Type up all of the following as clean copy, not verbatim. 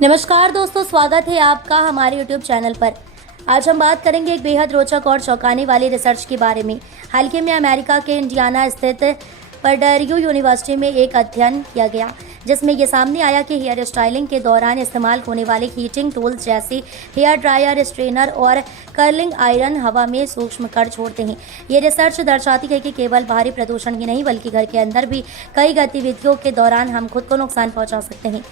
नमस्कार दोस्तों, स्वागत है आपका हमारे YouTube चैनल पर। आज हम बात करेंगे एक बेहद रोचक और चौंकाने वाली रिसर्च के बारे में। हाल ही में अमेरिका के इंडियाना स्थित पर्ड्यू यूनिवर्सिटी में एक अध्ययन किया गया जिसमें यह सामने आया कि हेयर स्टाइलिंग के दौरान इस्तेमाल होने वाले हीटिंग टूल्स जैसे हेयर ड्रायर, स्ट्रेनर और कर्लिंग आयरन हवा में सूक्ष्म कण छोड़ते हैं। ये रिसर्च दर्शाती है कि केवल बाहरी प्रदूषण ही नहीं बल्कि घर के अंदर भी कई गतिविधियों के दौरान हम खुद को नुकसान पहुंचा सकते हैं।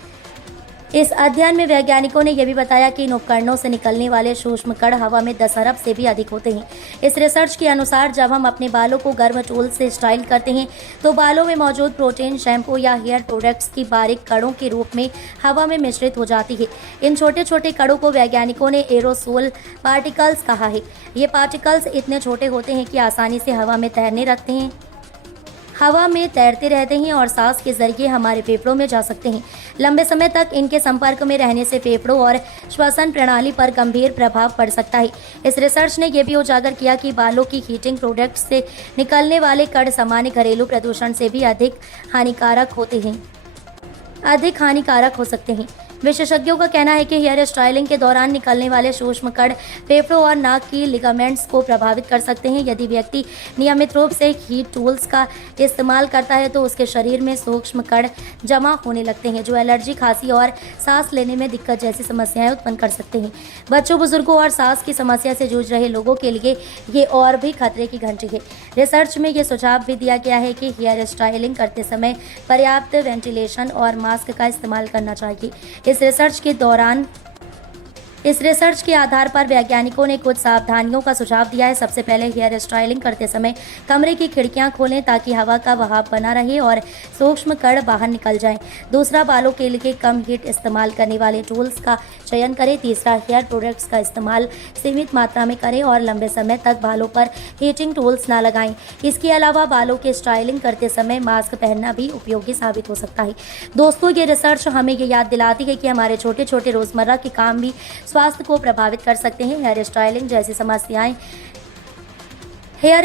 इस अध्ययन में वैज्ञानिकों ने यह भी बताया कि इन उपकरणों से निकलने वाले सूक्ष्म कण हवा में 10 अरब से भी अधिक होते हैं। इस रिसर्च के अनुसार जब हम अपने बालों को गर्म टूल से स्टाइल करते हैं तो बालों में मौजूद प्रोटीन शैम्पू या हेयर प्रोडक्ट्स की बारीक कणों के रूप में हवा में मिश्रित हो जाती है। इन छोटे छोटे कणों को वैज्ञानिकों ने एरोसोल पार्टिकल्स कहा है। ये पार्टिकल्स इतने छोटे होते हैं कि आसानी से हवा में तैरते रहते हैं और सांस के जरिए हमारे फेफड़ों में जा सकते हैं। लंबे समय तक इनके संपर्क में रहने से फेफड़ों और श्वसन प्रणाली पर गंभीर प्रभाव पड़ सकता है। इस रिसर्च ने यह भी उजागर किया कि बालों की हीटिंग प्रोडक्ट्स से निकलने वाले कण सामान्य घरेलू प्रदूषण से भी अधिक हानिकारक हो सकते हैं। विशेषज्ञों का कहना है कि हेयर स्टाइलिंग के दौरान निकलने वाले सूक्ष्म कण फेफड़ों और नाक की लिगामेंट्स को प्रभावित कर सकते हैं। यदि व्यक्ति नियमित रूप से हीट टूल्स का इस्तेमाल करता है तो उसके शरीर में सूक्ष्म कण जमा होने लगते हैं जो एलर्जी, खांसी और सांस लेने में दिक्कत जैसी समस्याएं उत्पन्न कर सकते हैं। बच्चों, बुजुर्गों और सांस की समस्या से जूझ रहे लोगों के लिए ये और भी खतरे की घंटी है। रिसर्च में ये सुझाव भी दिया गया है कि हेयर स्टाइलिंग करते समय पर्याप्त वेंटिलेशन और मास्क का इस्तेमाल करना चाहिए। इस रिसर्च के आधार पर वैज्ञानिकों ने कुछ सावधानियों का सुझाव दिया है। सबसे पहले हेयर स्टाइलिंग करते समय कमरे की खिड़कियां खोलें ताकि हवा का बहाव बना रहे और सूक्ष्म कण बाहर निकल जाएं। दूसरा, बालों के लिए कम हीट इस्तेमाल करने वाले टूल्स का चयन करें। तीसरा, हेयर प्रोडक्ट्स का इस्तेमाल सीमित मात्रा में करें और लंबे समय तक बालों पर हीटिंग टूल्स ना लगाएं। इसके अलावा बालों की स्टाइलिंग करते समय मास्क पहनना भी उपयोगी साबित हो सकता है। दोस्तों, ये रिसर्च हमें ये याद दिलाती है कि हमारे छोटे छोटे रोजमर्रा के काम भी स्वास्थ्य को प्रभावित कर सकते हैं। हेयर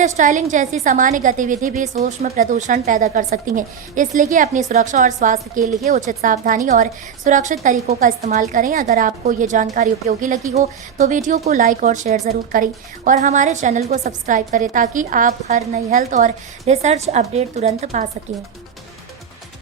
स्टाइलिंग जैसी सामान्य गतिविधि भी सूक्ष्म प्रदूषण पैदा कर सकती हैं। इसलिए अपनी सुरक्षा और स्वास्थ्य के लिए उचित सावधानी और सुरक्षित तरीकों का इस्तेमाल करें। अगर आपको ये जानकारी उपयोगी लगी हो तो वीडियो को लाइक और शेयर ज़रूर करें और हमारे चैनल को सब्सक्राइब करें ताकि आप हर नई हेल्थ और रिसर्च अपडेट तुरंत पा सकें।